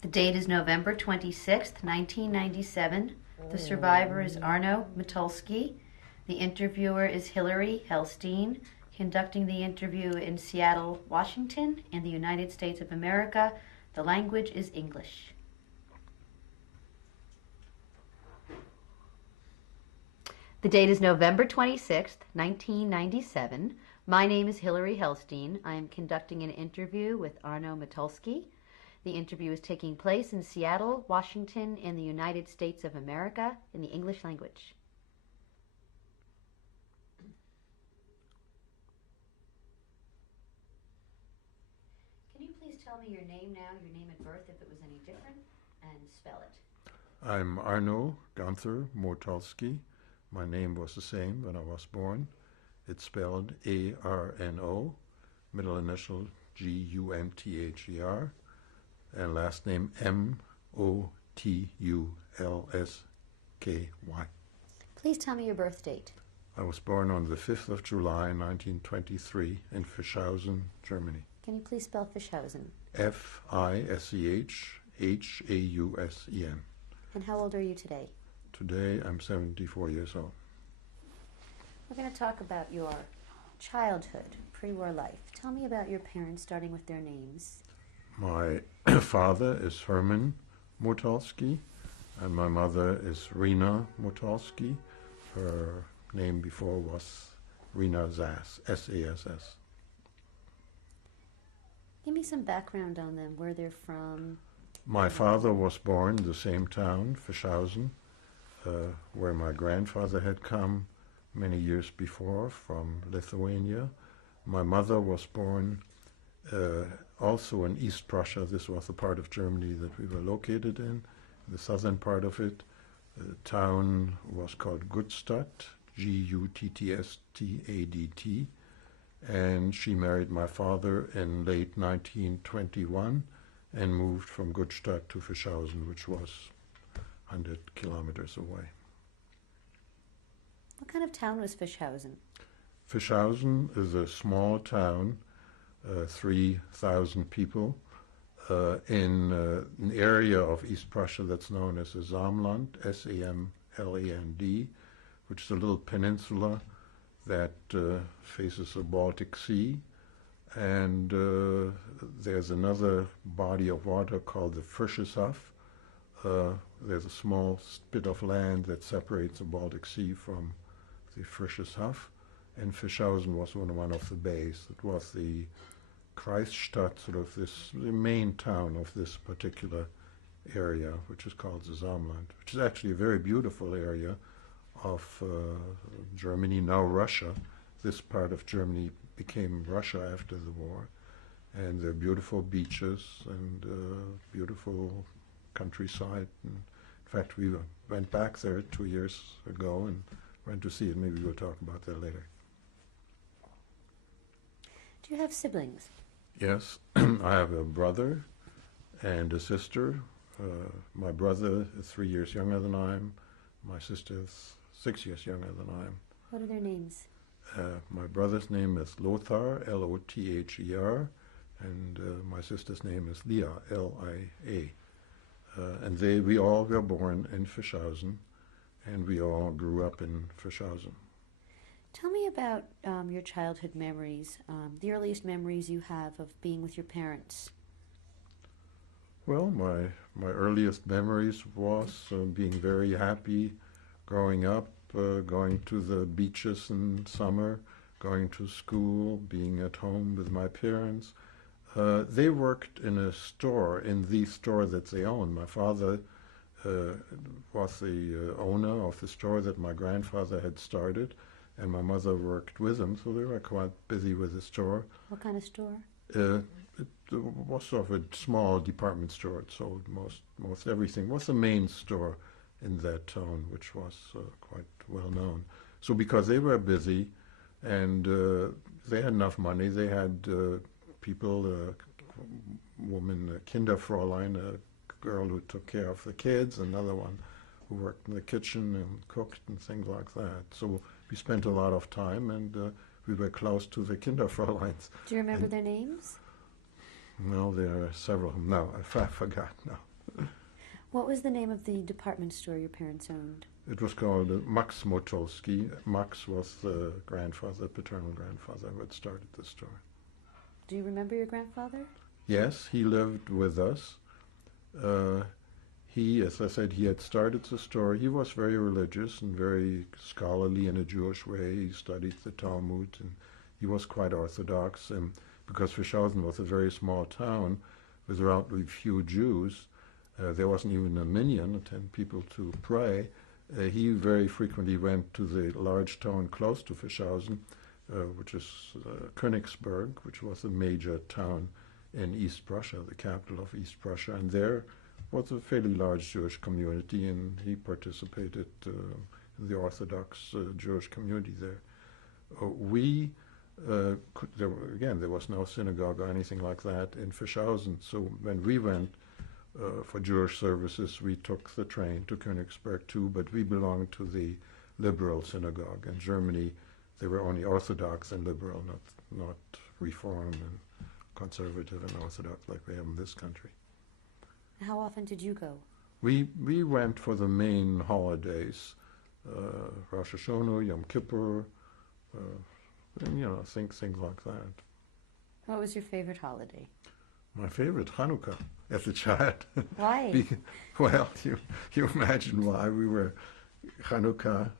The date is November 26th, 1997. The survivor is Arno Motulsky. The interviewer is Hillary Helstein, conducting the interview in Seattle, Washington, in the United States of America. The language is English. The date is November 26th, 1997. My name is Hillary Helstein. I am conducting an interview with Arno Motulsky. The interview is taking place in Seattle, Washington, in the United States of America, in the English language. Can you please tell me your name now, your name and birth, if it was any different, and spell it? I'm Arno Gunther Motulsky. My name was the same when I was born. It's spelled A-R-N-O, middle initial G-U-N-T-H-E-R, and last name M-O-T-U-L-S-K-Y. Please tell me your birth date. I was born on the 5th of July, 1923, in Fischhausen, Germany. Can you please spell Fischhausen? F-I-S-C-H-H-A-U-S-E-N. And how old are you today? Today I'm 74 years old. We're going to talk about your childhood, pre-war life. Tell me about your parents, starting with their names. My father is Herman Motulsky, and my mother is Rena Motulsky. Her name before was Rena Sass, S-A-S-S. Give me some background on them, where they're from. My father was born in the same town, Fischhausen, where my grandfather had come many years before from Lithuania. My mother was born also in East Prussia. This was the part of Germany that we were located in, the southern part of it. The town was called Guttstadt, G-U-T-T-S-T-A-D-T, and she married my father in late 1921 and moved from Guttstadt to Fischhausen, which was 100 kilometers away. What kind of town was Fischhausen? Fischhausen is a small town, 3,000 people, in an area of East Prussia that's known as the Samland, S-A-M-L-A-N-D, which is a little peninsula that faces the Baltic Sea. And there's another body of water called the Frischeshaff. There's a small bit of land that separates the Baltic Sea from the Frischeshaff, and Fischhausen was one of the bays. It was the Kreisstadt, sort of the main town of this particular area, which is called the Samland, which is actually a very beautiful area of Germany, now Russia. This part of Germany became Russia after the war, and there are beautiful beaches and beautiful countryside. And in fact, we went back there 2 years ago and went to see it. Maybe we'll talk about that later. Do you have siblings? Yes, I have a brother and a sister. My brother is 3 years younger than I am. My sister is 6 years younger than I am. What are their names? My brother's name is Lothar, L-O-T-H-E-R, and my sister's name is Leah, L-I-A. And we all were born in Fischhausen, and we all grew up in Fischhausen. Tell me about your childhood memories, the earliest memories you have of being with your parents. Well, my earliest memories was being very happy growing up, going to the beaches in summer, going to school, being at home with my parents. They worked in a store, in the store that they owned. My father was the owner of the store that my grandfather had started, and my mother worked with him, so they were quite busy with the store. What kind of store? It was sort of a small department store. It sold most everything. It was the main store in that town, which was quite well known. So because they were busy and they had enough money, they had people, a woman, a Kinderfräulein, a girl who took care of the kids, another one who worked in the kitchen and cooked and things like that. So we spent a lot of time, and we were close to the Kinderfräuleins. Do you remember their names? No, there are several. No, I forgot. No. What was the name of the department store your parents owned? It was called Max Motulsky. Max was the grandfather, paternal grandfather, who had started the store. Do you remember your grandfather? Yes, he lived with us. He, as I said, he had started the store. He was very religious and very scholarly in a Jewish way. He studied the Talmud, and he was quite orthodox. And because Fischhausen was a very small town with relatively few Jews, there wasn't even a minyan, 10 people to pray. He very frequently went to the large town close to Fischhausen, which is Königsberg, which was a major town in East Prussia, the capital of East Prussia, and there was a fairly large Jewish community, and he participated in the Orthodox Jewish community there. There was no synagogue or anything like that in Fischhausen, so when we went for Jewish services, we took the train to Königsberg too, but we belonged to the liberal synagogue. In Germany, they were only Orthodox and liberal, not Reform and conservative and Orthodox like we have in this country. How often did you go? We went for the main holidays, Rosh Hashanah, Yom Kippur, and things like that. What was your favorite holiday? My favorite, Hanukkah, as a child. Why? Well, you imagine why. We were Hanukkah,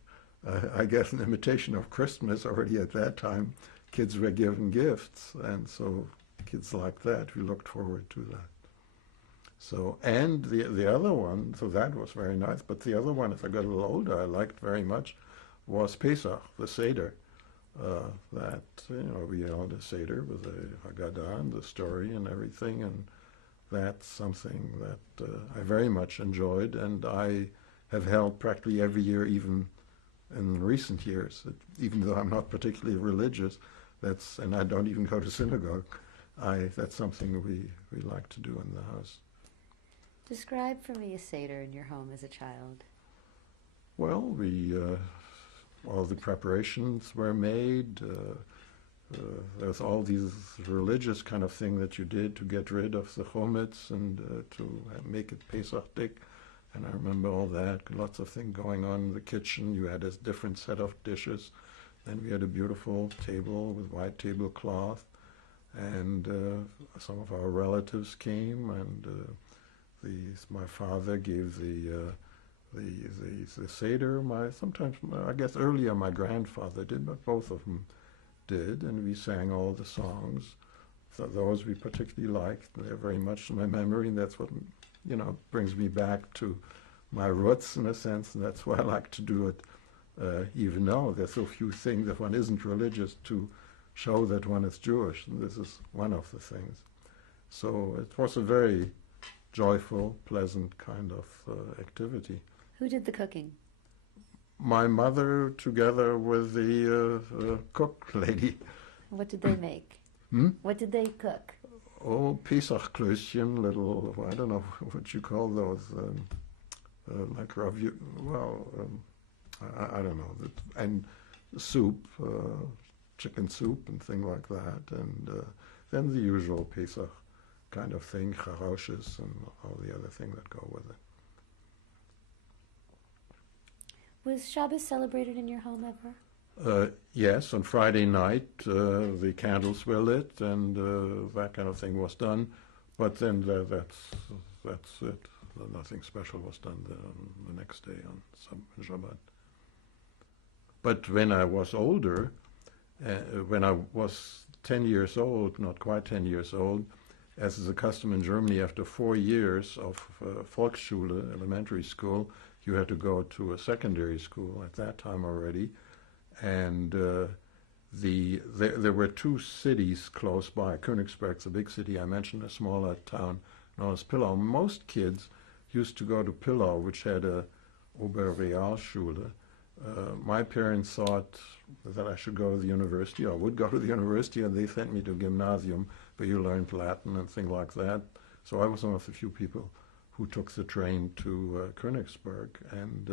I guess an imitation of Christmas already at that time. Kids were given gifts, and so kids like that, we looked forward to that. So, and the other one, so that was very nice, but the other one, as I got a little older, I liked very much, was Pesach, the Seder. We held a Seder with the Haggadah and the story and everything, and that's something that I very much enjoyed, and I have held practically every year, even in recent years, even though I'm not particularly religious, and I don't even go to synagogue, that's something we like to do in the house. Describe for me a Seder in your home as a child. Well, all the preparations were made. There's all these religious kind of thing that you did to get rid of the chometz and to make it Pesachdik. And I remember all that, lots of things going on in the kitchen. You had a different set of dishes. Then we had a beautiful table with white tablecloth. And some of our relatives came, and my father gave the Seder. I guess earlier my grandfather did, but both of them did, and we sang all the songs. So those we particularly liked. They're very much in my memory, and that's what brings me back to my roots in a sense, and that's why I like to do it, even though there's so few things that one isn't religious to show that one is Jewish, and this is one of the things. So it was a very joyful, pleasant kind of activity. Who did the cooking? My mother, together with the cook lady. What did they make? What did they cook? Oh, Pesachklößchen, little, I don't know what you call those, like ravioli, I don't know, and soup, chicken soup and things like that, and then the usual Pesach kind of thing, charoshes and all the other things that go with it. Was Shabbos celebrated in your home ever? Yes, on Friday night the candles were lit and that kind of thing was done, but then that's it. Nothing special was done on the next day on Shabbat. But when I was older, when I was 10 years old, not quite 10 years old, as is the custom in Germany, after 4 years of Volksschule, elementary school, you had to go to a secondary school at that time already. And there were two cities close by. Königsberg's a big city. I mentioned a smaller town known as Pillau. Most kids used to go to Pillau, which had a Oberrealschule. My parents thought that I should go to the university, or would go to the university, and they sent me to gymnasium, where you learned Latin and things like that. So I was one of the few people who took the train to Königsberg and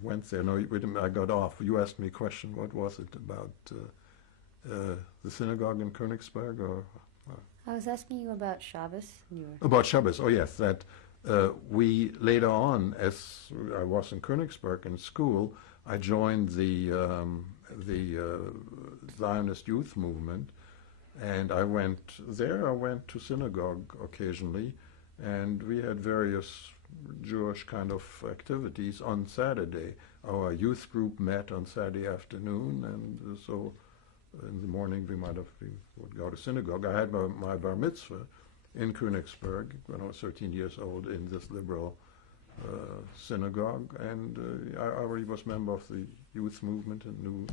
went there. No, wait a minute, I got off. You asked me a question. What was it about the synagogue in Königsberg? Or I was asking you about Shabbos. About Shabbos. Oh yes, that We later on, as I was in Königsberg in school, I joined the Zionist youth movement, and I went there. I went to synagogue occasionally, and we had various Jewish kind of activities on Saturday. Our youth group met on Saturday afternoon, and so in the morning we would go to synagogue. I had my bar mitzvah in Königsberg when I was 13 years old in this liberal synagogue, and I already was member of the youth movement and knew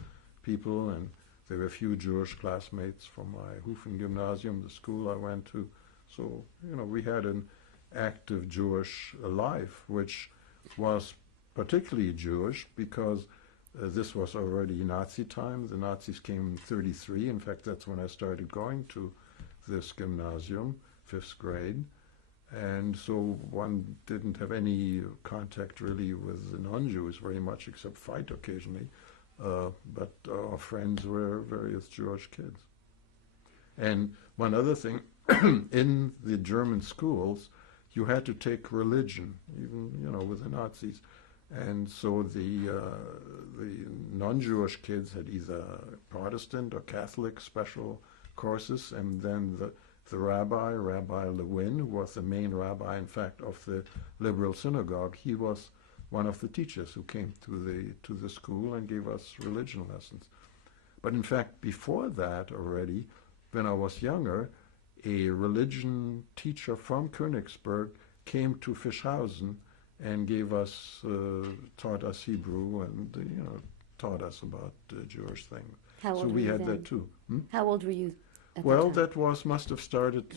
people, and there were a few Jewish classmates from my Hufen Gymnasium, the school I went to. So, we had an active Jewish life, which was particularly Jewish because this was already Nazi time. The Nazis came in 1933. In fact, that's when I started going to this gymnasium, 5th grade. And so one didn't have any contact really with the non-Jews very much, except fight occasionally. But our friends were various Jewish kids. And one other thing, in the German schools, you had to take religion, even, with the Nazis. And so the non-Jewish kids had either Protestant or Catholic special courses, and then the Rabbi Lewin, who was the main rabbi, in fact, of the liberal synagogue, he was one of the teachers who came to the school and gave us religion lessons. But in fact, before that already, when I was younger, a religion teacher from Königsberg came to Fischhausen and taught us Hebrew and taught us about Jewish things. How old so were we you had then? that too. How old were you at Well, that time? that must have started,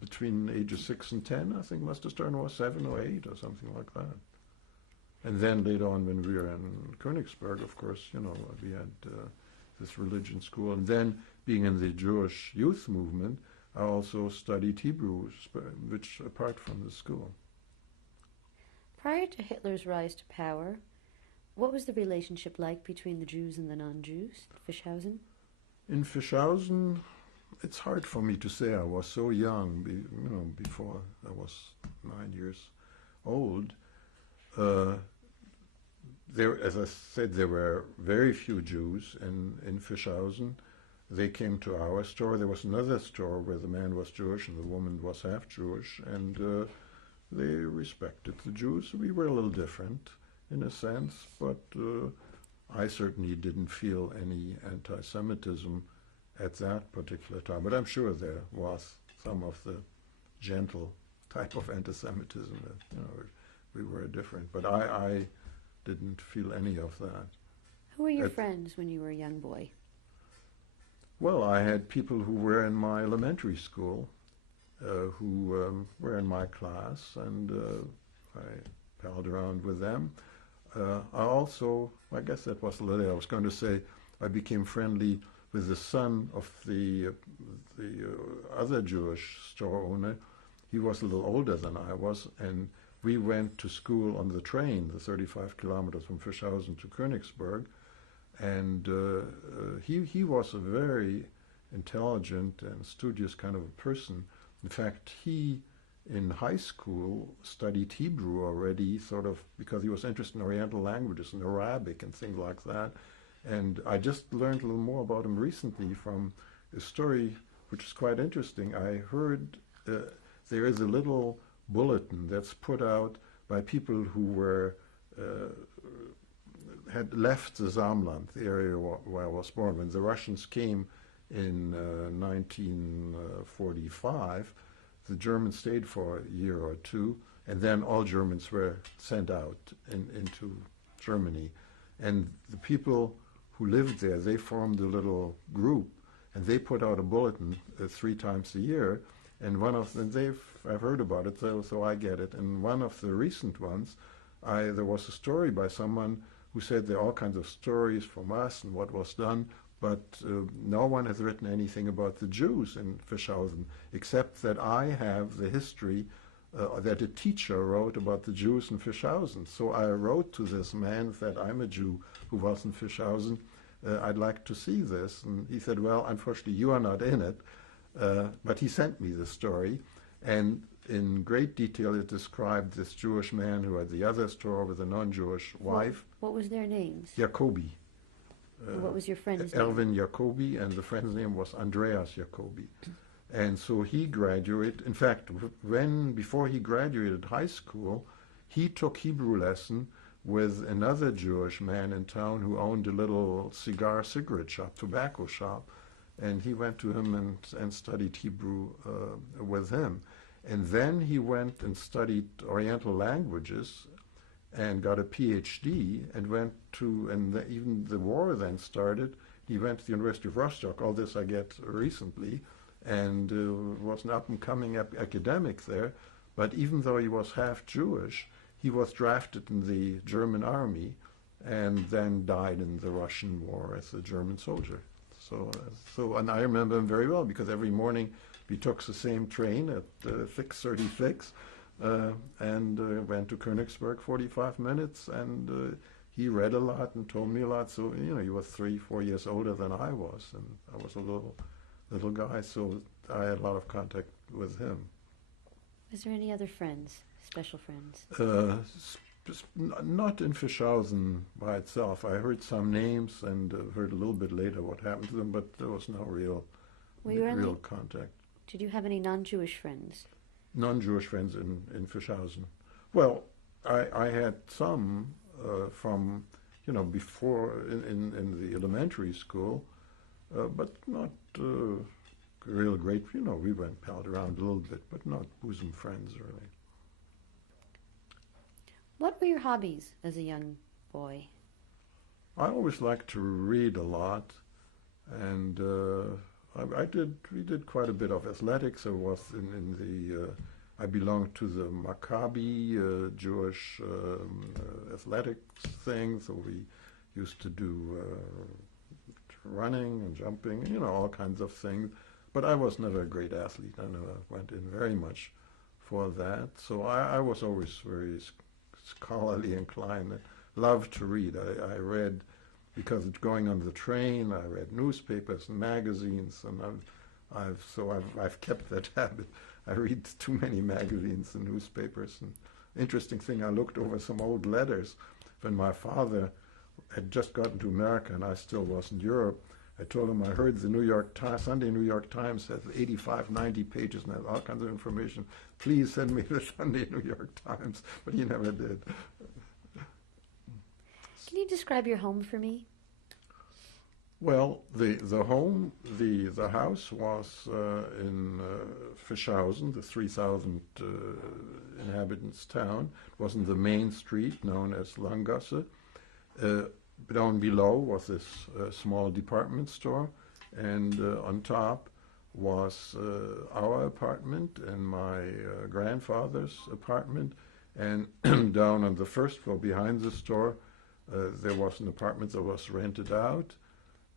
between ages 6 and 10. I think must have started when I was 7 or 8 or something like that. And then later on, when we were in Königsberg, of course, we had this religion school. And then, being in the Jewish youth movement, I also studied Hebrew, which apart from the school. Prior to Hitler's rise to power, what was the relationship like between the Jews and the non-Jews in Fischhausen? In Fischhausen, it's hard for me to say. I was so young, before I was 9 years old. As I said, there were very few Jews in Fischhausen. They came to our store. There was another store where the man was Jewish and the woman was half Jewish, and they respected the Jews. We were a little different in a sense, but I certainly didn't feel any anti-Semitism at that particular time. But I'm sure there was some of the gentle type of anti-Semitism that, we were different. But I didn't feel any of that. Who were your friends when you were a young boy? Well, I had people who were in my elementary school who were in my class, and I palled around with them. I guess that was later, I was going to say, I became friendly with the son of the other Jewish store owner. He was a little older than I was, and we went to school on the train, the 35 kilometers from Fischhausen to Königsberg, and he was a very intelligent and studious kind of a person. In fact, he, in high school, studied Hebrew already, sort of because he was interested in Oriental languages and Arabic and things like that. And I just learned a little more about him recently from a story which is quite interesting. I heard there is a little bulletin that's put out by people who had left the Samland, the area where I was born. When the Russians came in 1945, the Germans stayed for a year or two, and then all Germans were sent out into Germany. And the people who lived there, they formed a little group, and they put out a bulletin 3 times a year. And one of them, I've heard about it, so I get it. And one of the recent ones, there was a story by someone who said there are all kinds of stories from us and what was done, but no one has written anything about the Jews in Fischhausen, except that I have the history that a teacher wrote about the Jews in Fischhausen. So I wrote to this man that I'm a Jew who was in Fischhausen. I'd like to see this. And he said, well, unfortunately, you are not in it. But he sent me the story. And in great detail it described this Jewish man who had the other store with a non-Jewish wife. What was their names? Jacobi. What was your friend's name? Elvin Jacobi, and the friend's name was Andreas Jacobi. And so he graduated. In fact, before he graduated high school, he took Hebrew lesson with another Jewish man in town who owned a little cigarette shop, tobacco shop, and he went to him and studied Hebrew with him. And then he went and studied Oriental languages and got a PhD and went to, even the war then started, he went to the University of Rostock. All this I get recently, and was an up-and-coming academic there. But even though he was half Jewish, he was drafted in the German army and then died in the Russian war as a German soldier. And I remember him very well because every morning we took the same train at 6:36 and went to Königsberg 45 minutes, and he read a lot and told me a lot. So, he was 3-4 years older than I was, and I was a little guy, so I had a lot of contact with him. Was there any other friends, special friends? Not in Fischhausen by itself. I heard some names and heard a little bit later what happened to them, but there was no real contact. Did you have any non-Jewish friends? Non-Jewish friends in Fischhausen. Well, I had some from, before in the elementary school, but not real great. We palled around a little bit, but not bosom friends, really. What were your hobbies as a young boy? I always liked to read a lot, and we did quite a bit of athletics. I was I belonged to the Maccabi Jewish athletics thing, so we used to do running and jumping, all kinds of things. But I was never a great athlete. I never went in very much for that. So I was always very scholarly inclined. I loved to read. I read, because it's going on the train, I read newspapers and magazines, and I've kept that habit. I read too many magazines and newspapers. And interesting thing, I looked over some old letters when my father had just gotten to America and I still was in Europe. I told him I heard the Sunday New York Times has 85, 90 pages and has all kinds of information. Please send me the Sunday New York Times. But he never did. Can you describe your home for me? Well, the house was in Fischhausen, the 3,000 inhabitants town. It was in the main street known as Langgasse. Down below was this small department store, and on top was our apartment and my grandfather's apartment, and down on the first floor behind the store there was an apartment that was rented out,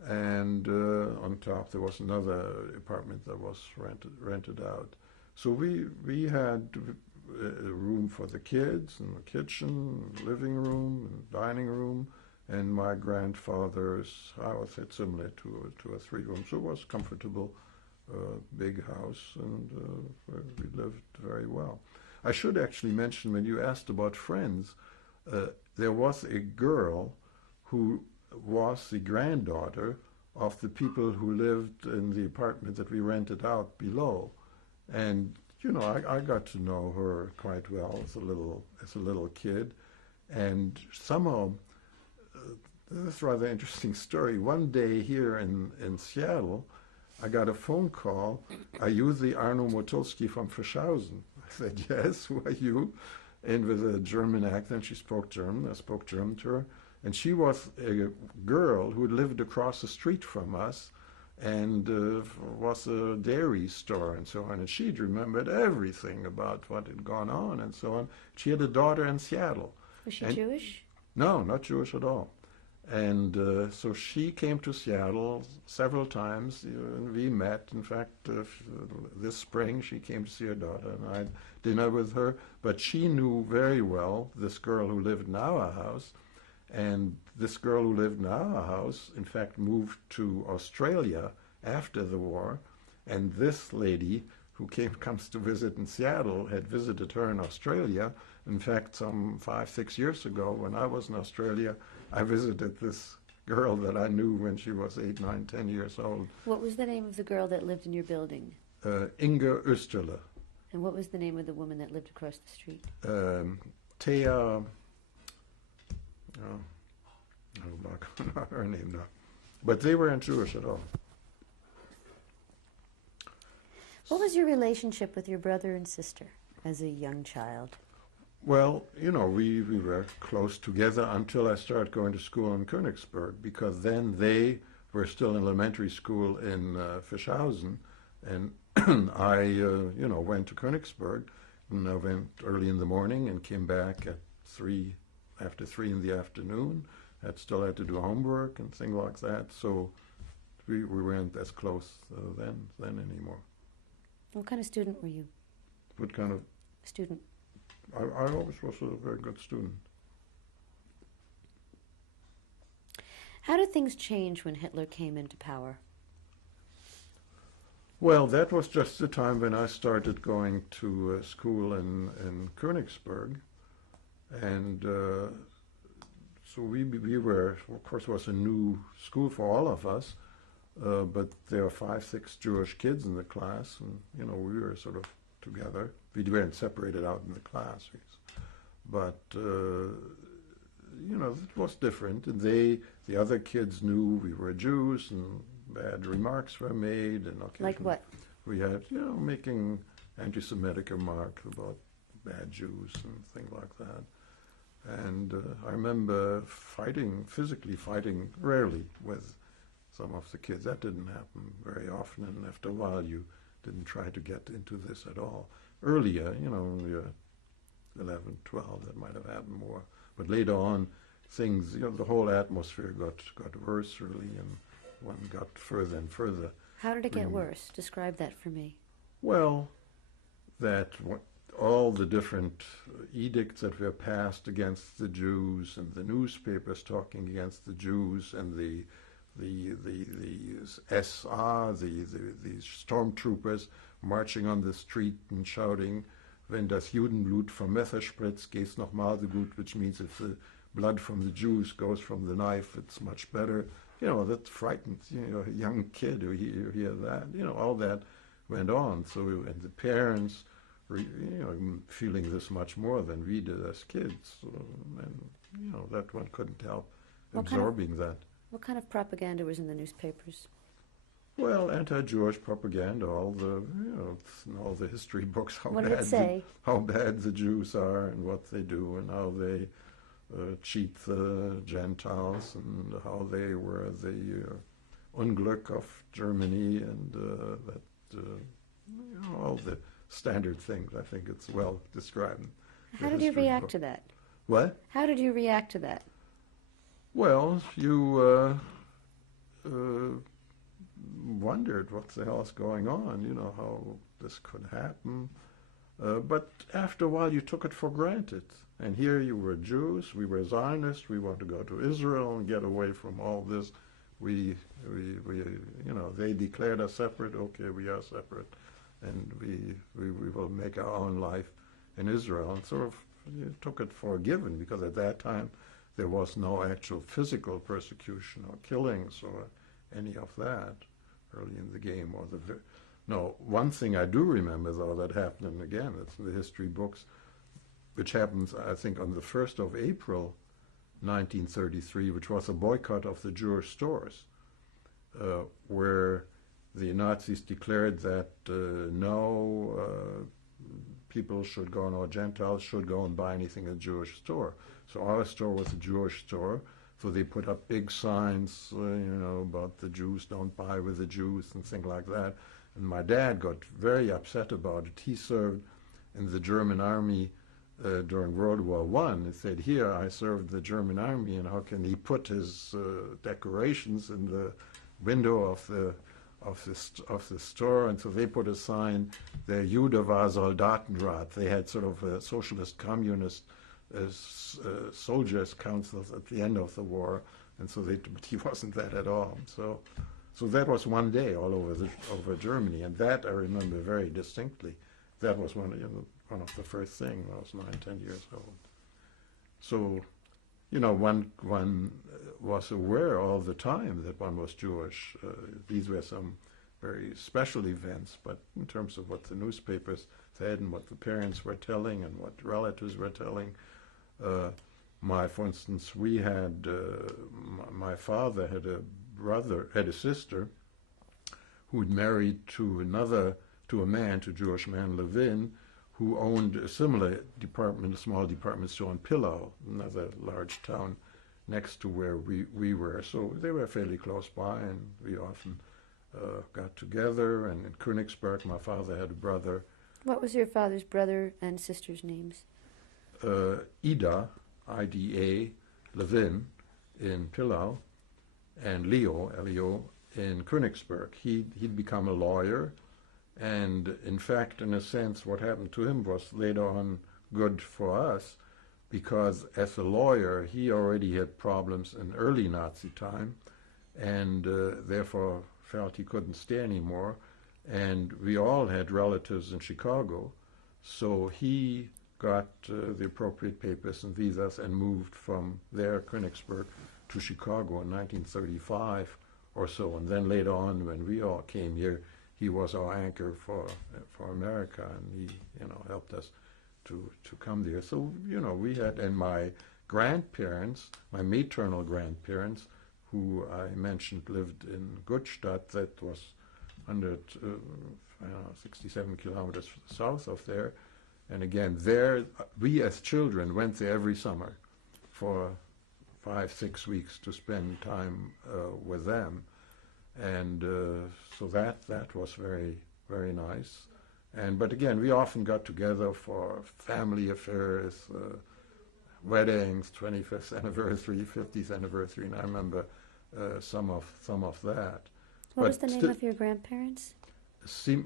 and on top there was another apartment that was rented out. So we had a room for the kids, and a kitchen, living room, and dining room, and my grandfather's house had similar to a three-room. So it was a comfortable, big house, and we lived very well. I should actually mention, when you asked about friends, there was a girl who was the granddaughter of the people who lived in the apartment that we rented out below. And, I got to know her quite well as a little kid. And somehow, this is a rather interesting story. One day here in Seattle, I got a phone call. Are you the Arno Motulsky from Fischhausen? I said, yes, who are you? And with a German accent, she spoke German. I spoke German to her. And she was a girl who lived across the street from us and was a dairy store and so on. And she'd remembered everything about what had gone on and so on. She had a daughter in Seattle. Was she Jewish? No, not Jewish at all. And so she came to Seattle several times, and we met. In fact, this spring she came to see her daughter, and I had dinner with her. But she knew very well this girl who lived in our house, and this girl who lived in our house, in fact, moved to Australia after the war. And this lady who comes to visit in Seattle had visited her in Australia. In fact, some 5, 6 years ago, when I was in Australia, I visited this girl that I knew when she was 8, 9, 10 years old. What was the name of the girl that lived in your building? Inge Österle. And what was the name of the woman that lived across the street? Thea, not her name now. But they weren't Jewish at all. What was your relationship with your brother and sister as a young child? Well, you know, we were close together until I started going to school in Königsberg, because then they were still in elementary school in Fischhausen, and I, went to Königsberg, and I went early in the morning and came back at after 3 in the afternoon. I still had to do homework and things like that, so we weren't as close then anymore. What kind of student were you? What kind of? Student. I always was a very good student. How did things change when Hitler came into power? Well, that was just the time when I started going to school in Königsberg, and so we were, of course, it was a new school for all of us, but there were 5, 6 Jewish kids in the class, and we were sort of together. We weren't separated out in the class, but it was different. And the other kids knew we were Jews, and bad remarks were made. And like what? We had, making anti-Semitic remarks about bad Jews and things like that. And I remember physically fighting rarely with some of the kids. That didn't happen very often, and after a while you didn't try to get into this at all. Earlier, when we were 11, 12, that might have happened more. But later on, things, the whole atmosphere got worse, really, and one got further and further. How did it get worse? Describe that for me. Well, all the different edicts that were passed against the Jews, and the newspapers talking against the Jews, and the SR, the stormtroopers marching on the street and shouting, "Wenn das Judenblut vom Messer spritzt, geht's noch mal so gut," which means if the blood from the Jews goes from the knife, it's much better. That frightens a young kid who hear that. All that went on. So and the parents were feeling this much more than we did as kids, and that one couldn't help absorbing that. What kind of propaganda was in the newspapers? Well, anti-Jewish propaganda, all the history books, how bad the Jews are and what they do and how they cheat the Gentiles and how they were the Unglück of Germany, and all the standard things. I think it's well described. How did you react to that? What? How did you react to that? Well, you wondered what the hell is going on, how this could happen. But after a while, you took it for granted. And here you were Jews, we were Zionists, we want to go to Israel and get away from all this. We they declared us separate, okay, we are separate. And we will make our own life in Israel. And sort of you took it for a given, because at that time, there was no actual physical persecution or killings or any of that early in the game. One thing I do remember, though, that happened, and again, it's in the history books, which happens, I think, on the 1st of April, 1933, which was a boycott of the Jewish stores, where the Nazis declared that no people should go, no Gentiles should go and buy anything in a Jewish store. So our store was a Jewish store, so they put up big signs, about the Jews don't buy with the Jews and things like that. And my dad got very upset about it. He served in the German army during World War I. He said, "Here, I served the German army, and how can he put his decorations in the window of the store?" And so they put a sign, "Der Jude war Soldatenrat." They had sort of a socialist communist soldiers' councils at the end of the war, and so but he wasn't that at all. So So that was one day all over Germany, and that I remember very distinctly. That was one of the first things when I was 9, 10 years old. So, one was aware all the time that one was Jewish. These were some very special events, but in terms of what the newspapers said and what the parents were telling and what relatives were telling, for instance, we had my father had a sister who had married to a Jewish man, Levin, who owned a similar a small department store in Pillau, another large town next to where we were. So they were fairly close by, and we often got together. And in Königsberg, my father had a brother. What was your father's brother and sister's names? Ida, Ida, Levin in Pillau, and Leo, Leo, in Königsberg. He'd become a lawyer, and in fact, in a sense, what happened to him was later on good for us, because as a lawyer, he already had problems in early Nazi time, and therefore felt he couldn't stay anymore. And we all had relatives in Chicago, so he got the appropriate papers and visas and moved from there, Königsberg, to Chicago in 1935 or so. And then later on, when we all came here, he was our anchor for America, and he helped us to come there. So we had, and my grandparents, my maternal grandparents, who I mentioned lived in Gutstadt, that was 167 kilometers south of there. And again, there we as children went there every summer for 5-6 weeks to spend time with them. And so that was very, very nice. But again, we often got together for family affairs, weddings, 25th anniversary, 50th anniversary, and I remember some of that. What was the name of your grandparents?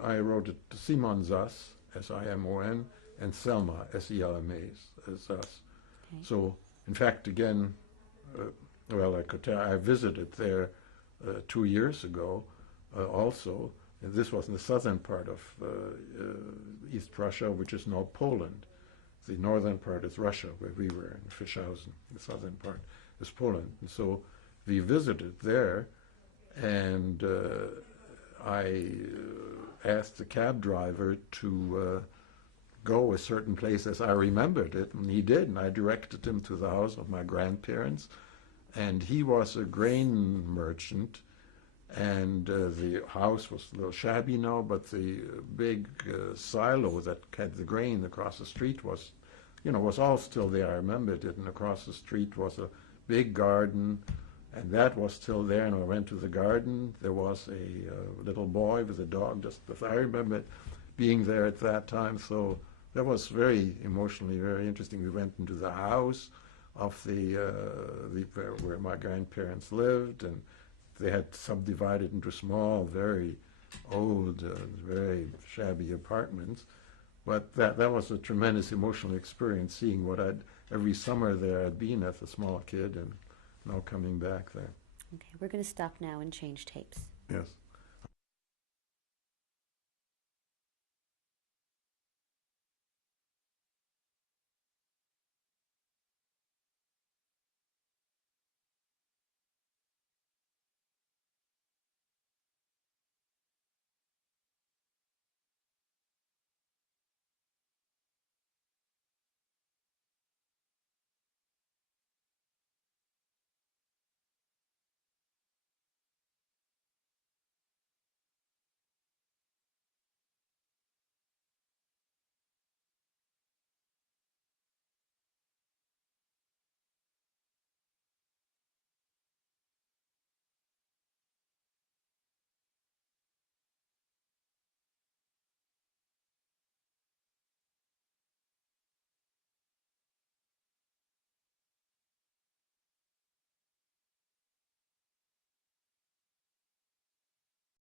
I wrote it Simon Sass, S-I-M-O-N, and Selma, S-E-L-M-A, Sass. Okay. So, in fact, again, I could tell, I visited there 2 years ago also. And this was in the southern part of East Prussia, which is now Poland. The northern part is Russia, where we were in Fischhausen. The southern part is Poland. And so we visited there, and I asked the cab driver to go a certain place as I remembered it, and he did, and I directed him to the house of my grandparents. And he was a grain merchant, and the house was a little shabby now, but the big silo that had the grain across the street was all still there. I remembered it, and across the street was a big garden, and that was still there. And I went to the garden. There was a little boy with a dog. I remember being there at that time. So that was very emotionally very interesting. We went into the house of where my grandparents lived, and they had subdivided into small, very old, very shabby apartments. But that was a tremendous emotional experience, seeing what every summer there I'd been as a small kid, and now coming back there. Okay, we're going to stop now and change tapes. Yes.